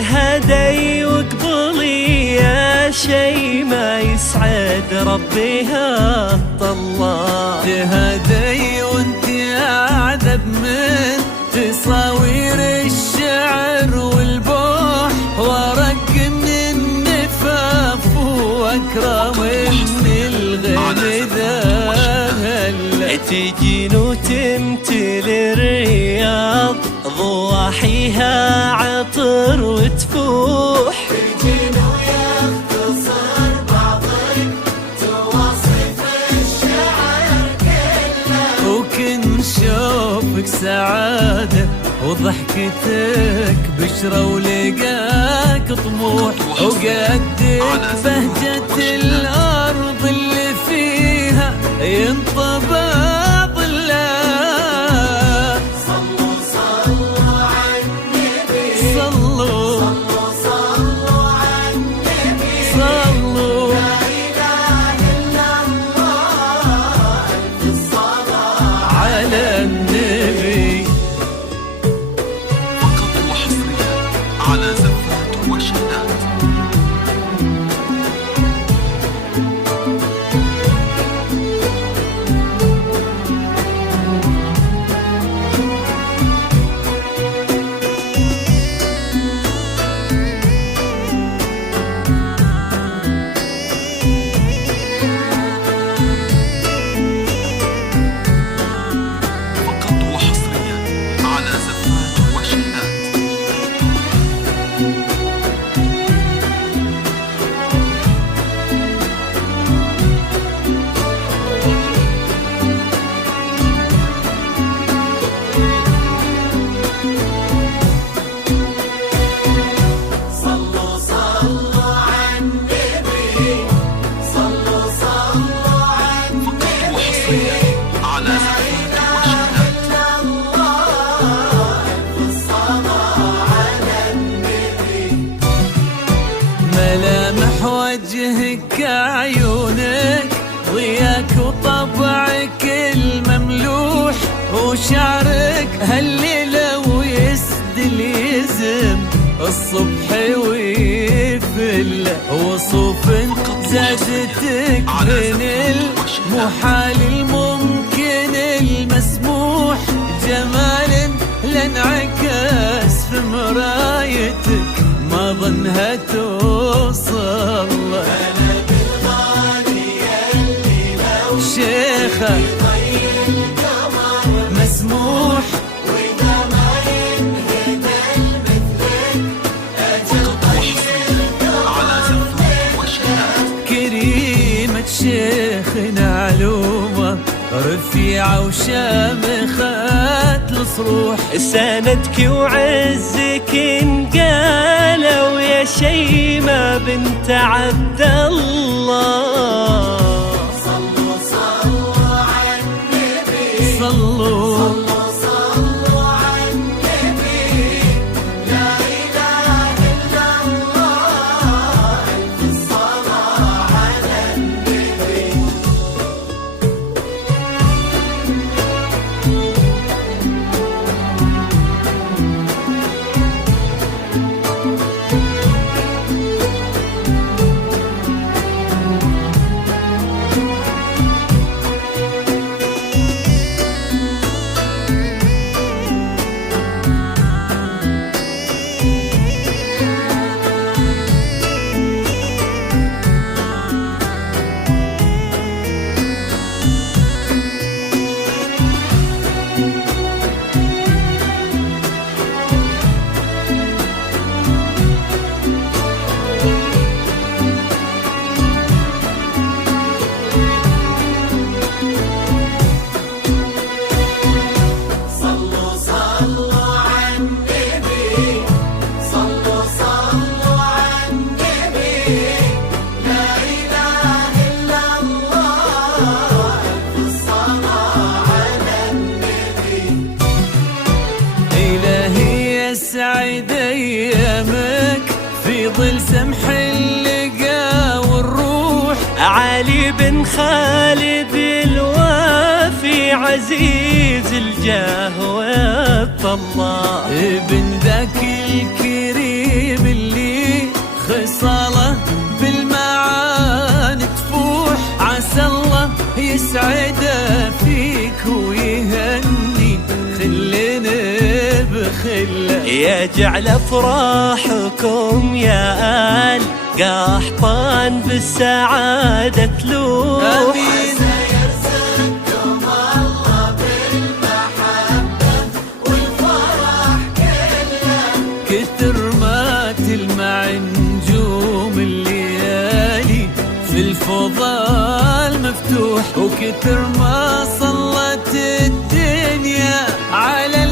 تهدي وقبلي يا شي ما يسعد ربي هالطلال. تهدي وانت اعذب من تصاوير الشعر والبوح، ورق من النفاف واكرم من الغمذا. تجين وتمتلي الرياض ضواحيها عطر وتفوح، تجين ويختصر بعضك تواصف الشعر كله، وكن شوفك سعادة وضحكتك بشرة ولقاك طموح، وقدك بهجة الأرض اللي فيها ينطبع ظلال. صلوا صلوا على النبي، صلوا صلوا صلوا على النبي، صلوا لا إله إلا الله، ألف الصلاة على النبي. فقط وحصريا على زفات وشهادات. ملامح وجهك عيونك ضياك وطبعك المملوح، وشعرك هالليلة ويسدل يزم الصبح ويفل، وصوف زادتك بين المحال الممكن المسموح، جمال لانعكاس في مرايتك ما ظنها توصل. أنا بالغالي اللي لو شيخة يطير القمر مسموح، وإذا ما ينهدى مثلك أجل طير القمر. كريمة شيخنا علومة رفيعة وشامخات الصروح، سندك وعزك انقالوا يا شيمة بنت عبد الله. صلوا صلوا على النبي، صلوا صلوا صلوا على النبي، لا إله إلا الله، ألف الصلاة على النبي. صلوا صلوا على النبي، صلوا صلوا على النبي، لا إله إلا الله، ألف الصلاة على النبي. إلهي يسعد أيامك في ظل سمح اللقا والروح، علي بن خالد الوفا في عزيز الجاه والطلال. ابن ذاك الكريم اللي خصاله بالمعاني تفوح، عسى الله يسعده فيك ويهني خلنا بخله. يجعل افراحكم يا آل قحطان بالسعادة تلوح. آمين. يرزقكم الله بالمحبة والفرح كله. كتر ما تلمع نجوم الليالي في الفضاء مفتوح، وكتر ما صلت الدنيا على